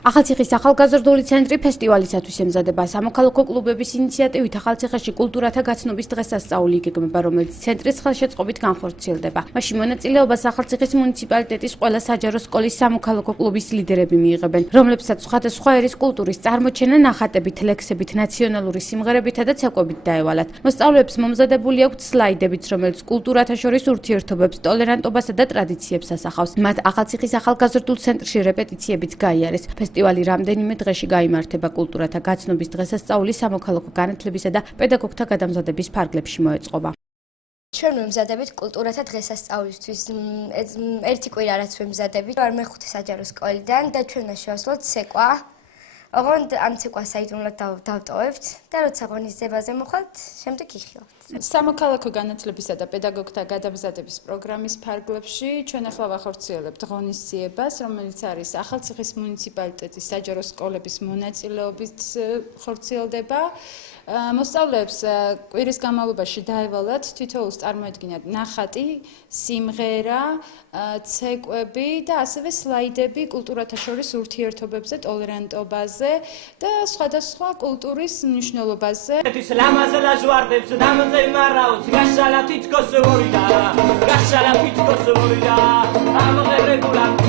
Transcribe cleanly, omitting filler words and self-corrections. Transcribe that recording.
ახალციხის ახალგაზრდული ცენტრი ფესტივალისათვის ემზადება. სამოქალაქო კლუბების ინიციატივით ახალციხეში კულტურათა გაცნობის დღესასწაული იგეგმება, რომელიც ცენტრის ხელშეწყობით განხორციელდება. მაშინ მონაწილეობას ახალციხის მუნიციპალიტეტის ყველა საჯარო სკოლის სამოქალაქო კლუბის ლიდერები მიიღებენ, რომლებსაც სხვადასხვა ერის კულტურის წარმოჩენა ნახატებით, ლექსებით, ნაციონალური სიმღერებითა და ცეკვებით დაევალათ. მოსწავლეებს მომზადებული აქვთ სლაიდებიც, რომელიც კულტურათა შორის ურთიერთობებს, ტოლერანტობასა და ტრადიციებს ასახავს. მათ ახალციხის ახალგაზრდულ ცენტრში რეპეტიციებიც გაიარეს. ფესტივალი რამდენიმე დღეში გაიმართება. კულტურათა გაცნობის დღესასწაული სამოქალაქო განათლებისა და პედაგოგთა გადამზადების ფარგლებში მოეწყობა. ჩვენ ვემზადებით კულტურათა დღესასწაულისთვის. ერთი კვირა რაც ვემზადებით, ვარ მეხუთე საჯარო სკოლიდან და ჩვენ შევასრულოთ ცეკვა. ოღონდ ამ ცეკვას საიდუმლოდ დავტოვებთ და როცა ღონისძიებაზე მოხვალთ, შემდეგ იხილავთ. სამოქალაქო განათლებისა და პედაგოგთა გადამზადების პროგრამის ფარგლებში ჩვენ ახლა ვახორციელებთ ღონისძიებას, რომელიც არის ახალციხის მუნიციპალიტეტის საჯარო სკოლების მონაწილეობით ხორციელდება. მოსწავლეებს კვირის განმავლობაში დაევალათ თითოეულს წარმოედგინათ ნახატი, სიმღერა, ცეკვები და ასევე სლაიდები კულტურათა შორის ურთიერთობებზე, ტოლერანტობაზე და სხვადასხვა კულტურის მნიშვნელობაზე. ეს ლამაზ ლაჟვარდებს დამზე მარაოც გაშალა თითქოს ვორიდა, გაშალა თითქოს ვორიდა, ამღერებულად